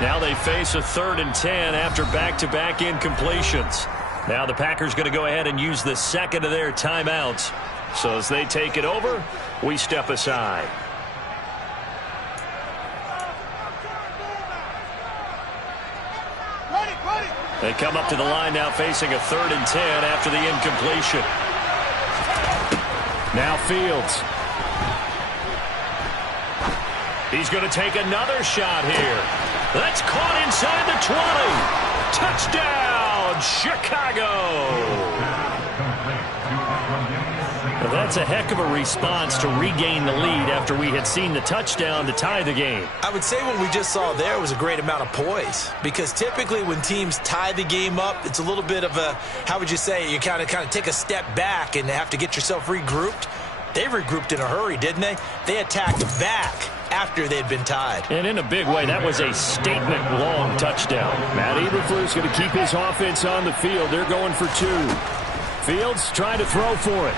Now they face a 3rd and 10 after back-to-back incompletions. Now the Packers going to go ahead and use the second of their timeouts. So as they take it over, we step aside. They come up to the line now facing a 3rd and 10 after the incompletion. Now Fields. He's going to take another shot here. That's caught inside the 20. Touchdown, Chicago. Well, that's a heck of a response to regain the lead after we had seen the touchdown to tie the game. I would say what we just saw there was a great amount of poise, because typically when teams tie the game up, it's a little bit of a, how would you say, you kind of take a step back and have to get yourself regrouped. They regrouped in a hurry, didn't they? They attacked back after they'd been tied. And in a big way, that was a statement-long touchdown. Matt Eberflus going to keep his offense on the field. They're going for 2. Fields trying to throw for it.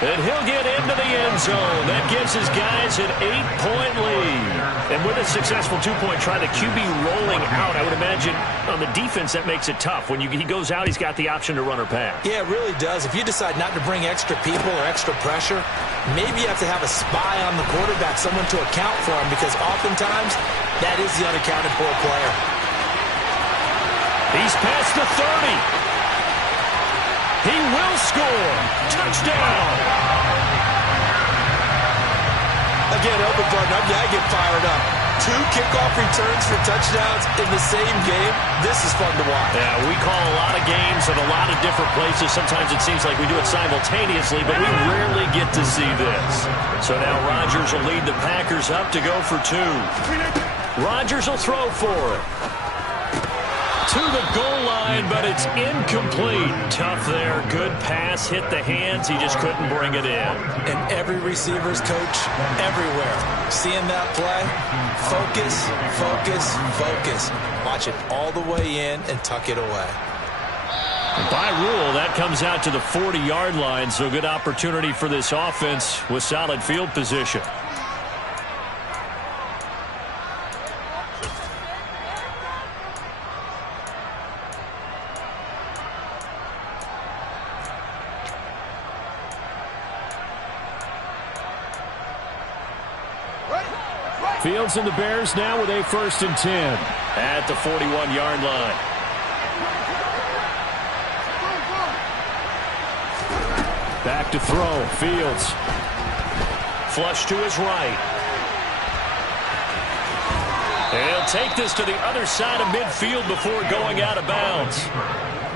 And he'll get into the end zone. That gives his guys an 8-point lead. And with a successful 2-point try, the QB rolling out, I would imagine on the defense that makes it tough. When he goes out, he's got the option to run or pass. Yeah, it really does. If you decide not to bring extra people or extra pressure, maybe you have to have a spy on the quarterback, someone to account for him, because oftentimes that is the unaccounted for player. He's past the 30. He will score. Touchdown. Again, Elder Button, I get fired up. 2 kickoff returns for touchdowns in the same game. This is fun to watch. Yeah, we call a lot of games at a lot of different places. Sometimes it seems like we do it simultaneously, but we rarely get to see this. So now Rodgers will lead the Packers up to go for 2. Rodgers will throw for it. To the goal line, but it's incomplete. Tough there. Good pass. Hit the hands. He just couldn't bring it in. And every receiver's coach everywhere. Seeing that play, focus, focus, focus. Watch it all the way in and tuck it away. By rule, that comes out to the 40-yard line, so good opportunity for this offense with solid field position. Fields and the Bears now with a 1st and 10. At the 41-yard line. Back to throw. Fields. Flush to his right. He'll take this to the other side of midfield before going out of bounds.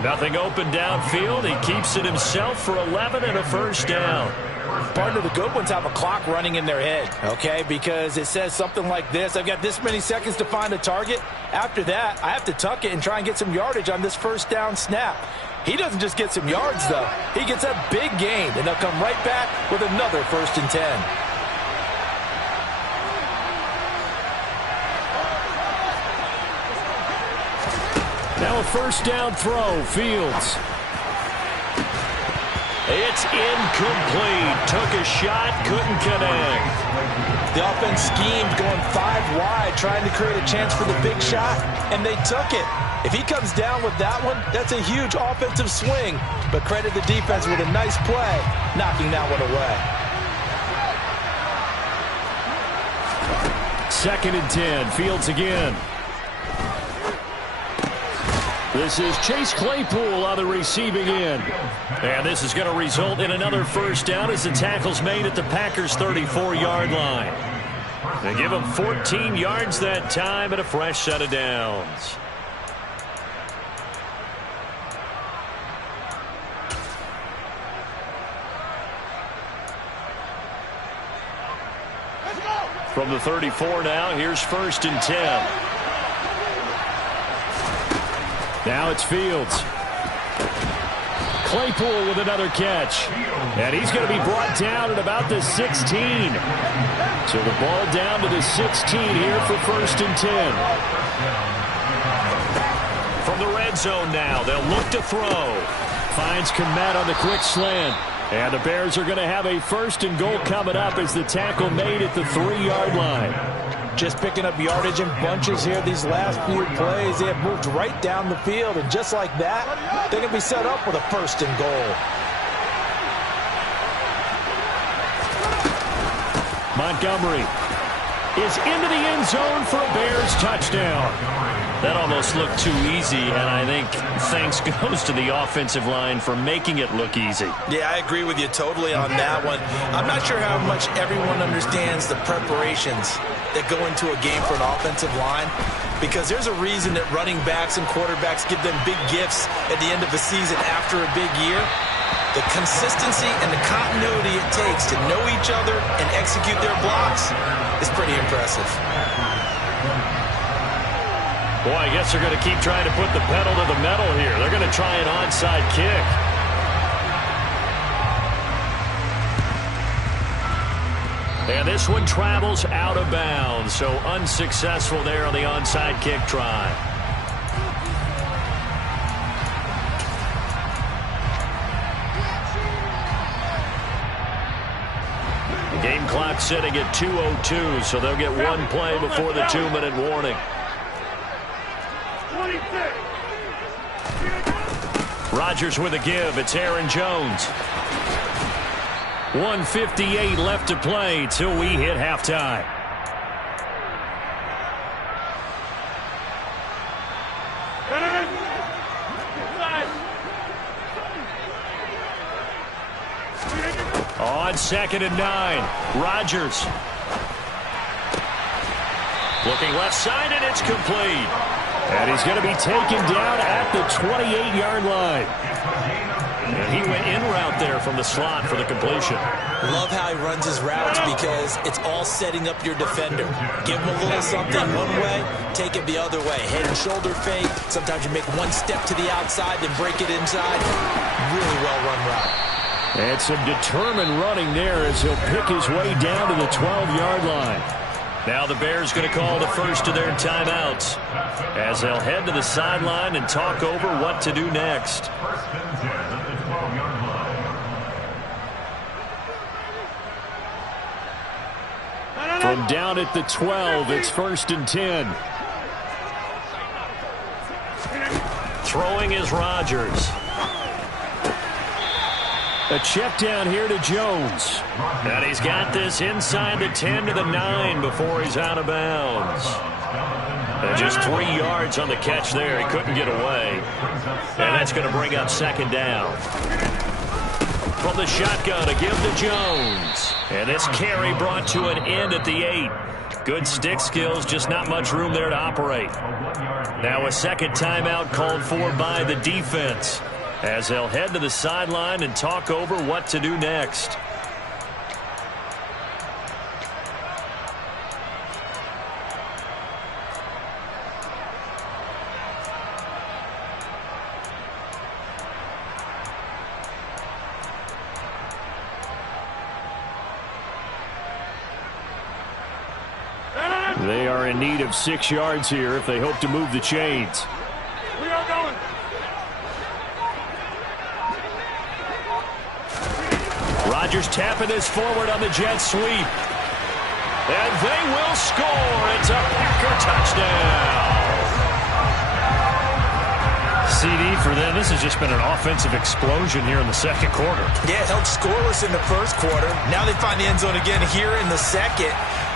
Nothing open downfield. He keeps it himself for 11 and a 1st down. Partner, the good ones have a clock running in their head, okay? Because it says something like this: I've got this many seconds to find a target. After that, I have to tuck it and try and get some yardage on this 1st down snap. He doesn't just get some yards, though. He gets a big gain, and they'll come right back with another 1st and 10. Now a 1st down throw. Fields. It's incomplete. Took a shot, couldn't connect. The offense schemed going 5 wide, trying to create a chance for the big shot, and they took it. If he comes down with that one, that's a huge offensive swing. But credit the defense with a nice play, knocking that one away. 2nd and 10. Fields again. This is Chase Claypool on the receiving end. And this is going to result in another 1st down as the tackle's made at the Packers' 34-yard line. They give him 14 yards that time and a fresh set of downs. From the 34 now, here's 1st and 10. Now it's Fields. Claypool with another catch. And he's going to be brought down at about the 16. So the ball down to the 16 here for 1st and 10. From the red zone now, they'll look to throw. Finds Komet on the quick slant. And the Bears are going to have a 1st and goal coming up as the tackle made at the 3-yard line. Just picking up yardage in bunches here these last few plays. They have moved right down the field, and just like that, they're going to be set up with a 1st and goal. Montgomery is into the end zone for a Bears touchdown. That almost looked too easy, and I think thanks goes to the offensive line for making it look easy. Yeah, I agree with you totally on that one. I'm not sure how much everyone understands the preparations that go into a game for an offensive line, because there's a reason that running backs and quarterbacks give them big gifts at the end of the season after a big year. The consistency and the continuity it takes to know each other and execute their blocks is pretty impressive. Boy, I guess they're going to keep trying to put the pedal to the metal here. They're going to try an onside kick. And this one travels out of bounds, so unsuccessful there on the onside kick try. The game clock sitting at 2:02, so they'll get one play before the 2-minute warning. Rodgers with a give. It's Aaron Jones. 1:58 left to play till we hit halftime. On 2nd and 9, Rodgers. Looking left side, and it's complete. And he's going to be taken down at the 28-yard line. And he went in route there from the slot for the completion. Love how he runs his routes because it's all setting up your defender. Give him a little something one way, take it the other way. Head and shoulder fake. Sometimes you make one step to the outside, then break it inside. Really well-run route. And some determined running there as he'll pick his way down to the 12-yard line. Now the Bears going to call the first of their timeouts as they'll head to the sideline and talk over what to do next. From down at the 12, it's 1st and 10. Throwing is Rodgers. A check down here to Jones. And he's got this inside the 10 to the 9 before he's out of bounds. And just 3 yards on the catch there. He couldn't get away. And that's going to bring up 2nd down. From the shotgun, a give to Jones. And this carry brought to an end at the 8. Good stick skills, just not much room there to operate. Now a second timeout called for by the defense, as they'll head to the sideline and talk over what to do next. They are in need of 6 yards here if they hope to move the chains. We are going. Rodgers tapping this forward on the jet sweep. And they will score. It's a Packer touchdown. CD for them. This has just been an offensive explosion here in the second quarter. Yeah, held scoreless in the first quarter. Now they find the end zone again here in the second.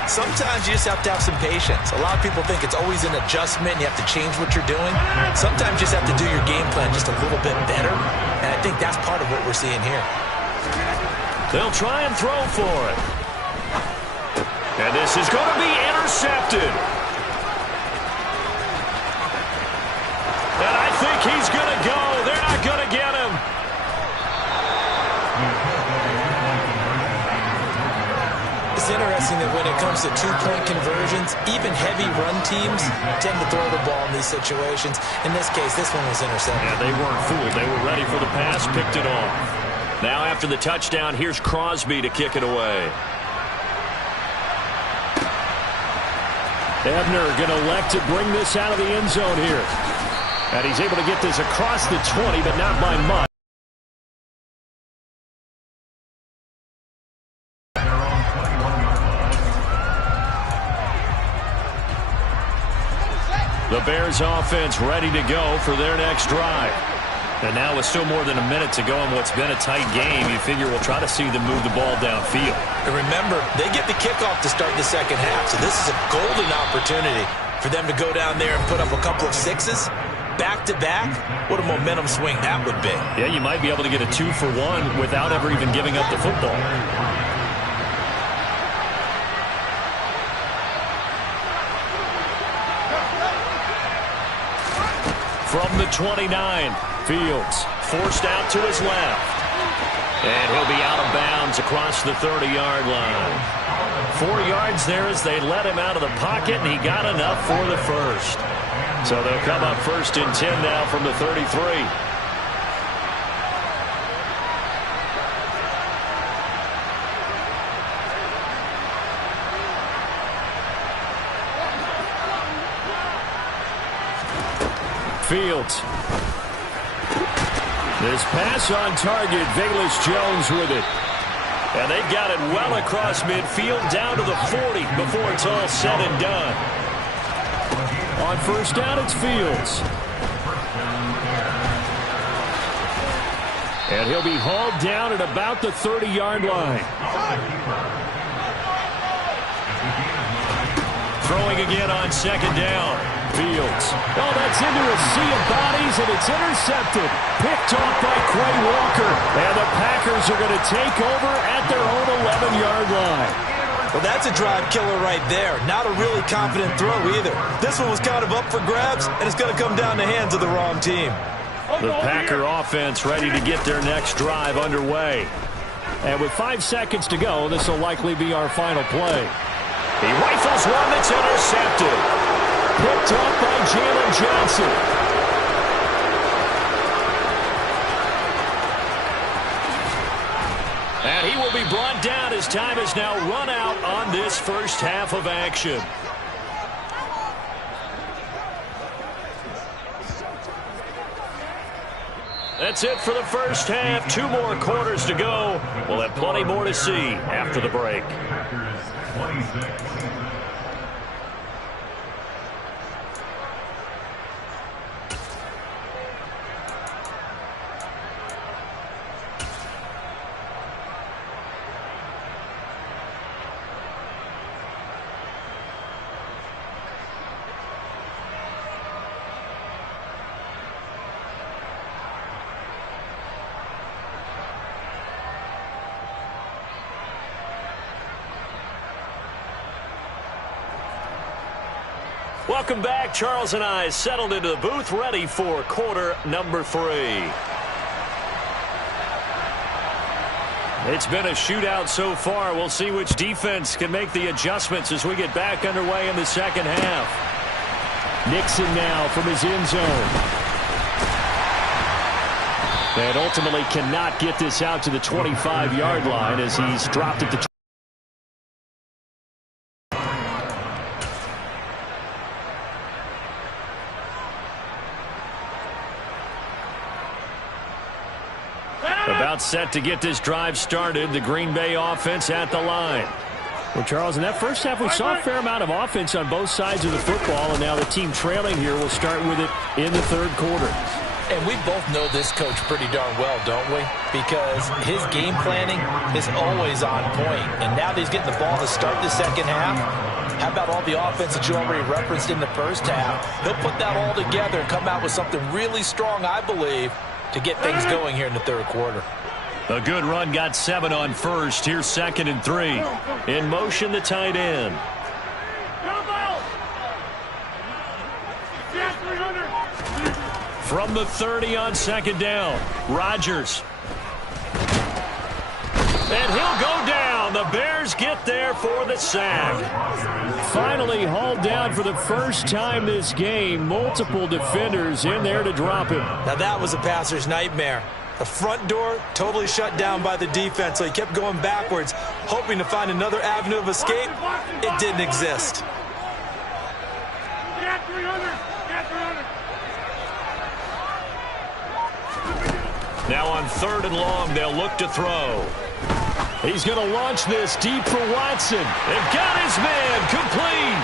Sometimes you just have to have some patience. A lot of people think it's always an adjustment. You have to change what you're doing. Sometimes you just have to do your game plan just a little bit better. And I think that's part of what we're seeing here. They'll try and throw for it. And this is going to be intercepted. And I think he's going to go. They're not going to get him. It's interesting that when it comes to two-point conversions, even heavy run teams tend to throw the ball in these situations. In this case, this one was intercepted. Yeah, they weren't fooled. They were ready for the pass, picked it off. Now after the touchdown, here's Crosby to kick it away. Ebner going to elect to bring this out of the end zone here. And he's able to get this across the 20, but not by much. The Bears offense ready to go for their next drive. And now with still more than a minute to go in what's been a tight game, you figure we'll try to see them move the ball downfield. And remember, they get the kickoff to start the second half, so this is a golden opportunity for them to go down there and put up a couple of sixes. Back-to-back, what a momentum swing that would be. Yeah, you might be able to get a 2-for-1 without ever even giving up the football. From the 29, Fields forced out to his left. And he'll be out of bounds across the 30-yard line. 4 yards there as they let him out of the pocket, and he got enough for the first. So they'll come up 1st and 10 now from the 33. Fields. This pass on target. Velus Jones with it. And they've got it well across midfield down to the 40 before it's all said and done. On 1st down, it's Fields. And he'll be hauled down at about the 30-yard line. Throwing again on 2nd down. Fields. Oh, that's into a sea of bodies, and it's intercepted. Picked off by Quay Walker. And the Packers are going to take over at their own 11-yard line. Well, that's a drive killer right there. Not a really confident throw either. This one was kind of up for grabs, and it's going to come down the hands of the wrong team. The Packer offense ready to get their next drive underway. And with 5 seconds to go, this will likely be our final play. He rifles one that's intercepted. Picked off by Jalen Johnson. And he will be brought down as time has now run out on this first half of action. That's it for the first half. 2 more quarters to go. We'll have plenty more to see after the break. Welcome back. Charles and I settled into the booth, ready for quarter number 3. It's been a shootout so far. We'll see which defense can make the adjustments as we get back underway in the second half. Nixon now from his end zone. And ultimately cannot get this out to the 25-yard line as he's dropped at the About set to get this drive started. The Green Bay offense at the line. Well, Charles, in that first half, we saw a fair amount of offense on both sides of the football, and now the team trailing here will start with it in the 3rd quarter. And we both know this coach pretty darn well, don't we? Because his game planning is always on point. And now that he's getting the ball to start the second half, how about all the offense that you already referenced in the first half? He'll put that all together and come out with something really strong, I believe, to get things going here in the 3rd quarter. A good run got 7 on 1st. Here's 2nd and 3. In motion, the tight end. From the 30 on 2nd down, Rodgers. And he'll go down. The Bears get there for the sack. Finally hauled down for the first time this game. Multiple defenders in there to drop him. Now that was a passer's nightmare. The front door totally shut down by the defense, so he kept going backwards, hoping to find another avenue of escape. It didn't exist. Now on 3rd and long, they'll look to throw. He's going to launch this deep for Watson. They've got his man complete.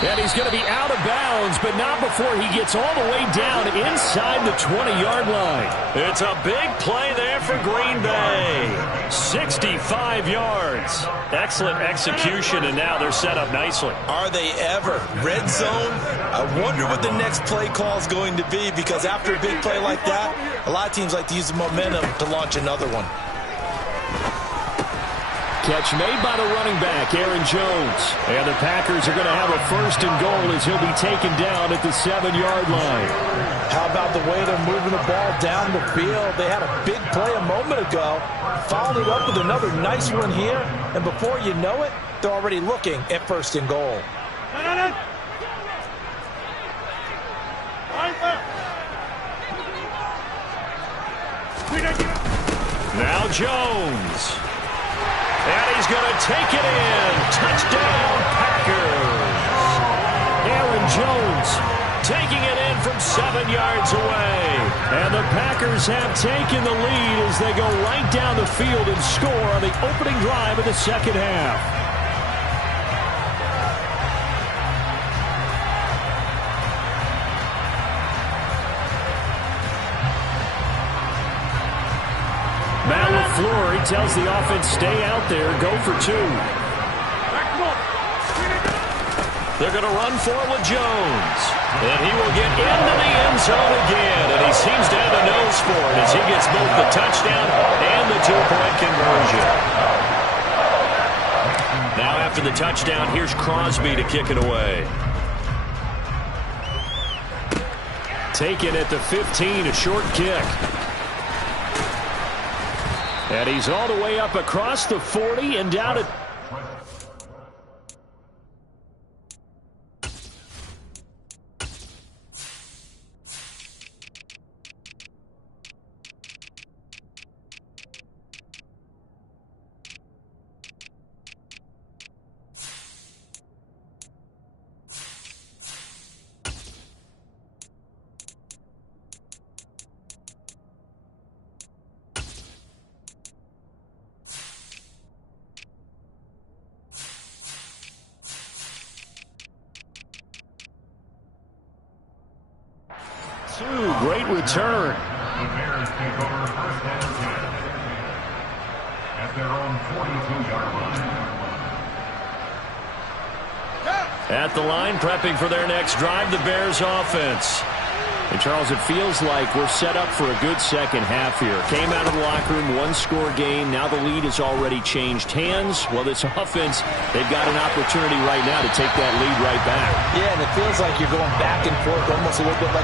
And he's going to be out of bounds, but not before he gets all the way down inside the 20-yard line. It's a big play there for Green Bay. 65 yards. Excellent execution, and now they're set up nicely. Are they ever? Red zone? I wonder what the next play call is going to be, because after a big play like that, a lot of teams like to use the momentum to launch another one. Catch made by the running back, Aaron Jones. And the Packers are going to have a 1st and goal as he'll be taken down at the 7-yard line. How about the way they're moving the ball down the field? They had a big play a moment ago, followed it up with another nice one here, and before you know it, they're already looking at 1st and goal. Now Jones. And he's going to take it in. Touchdown, Packers. Aaron Jones taking it in from 7 yards away. And the Packers have taken the lead as they go right down the field and score on the opening drive of the second half. Matt LaFleur tells the offense, stay out there, go for 2. They're going to run for it with Jones. And he will get into the end zone again. And he seems to have a nose for it as he gets both the touchdown and the 2-point conversion. Now after the touchdown, here's Crosby to kick it away. Taken at the 15, a short kick. And he's all the way up across the 40 and down at... Great return. The Bears take over 1st and 10 at their own 42-yard line. At the line, prepping for their next drive, the Bears offense. And Charles, it feels like we're set up for a good second half here. Came out of the locker room, 1-score game. Now the lead has already changed hands. Well, this offense, they've got an opportunity right now to take that lead right back. Yeah, and it feels like you're going back and forth almost a little bit like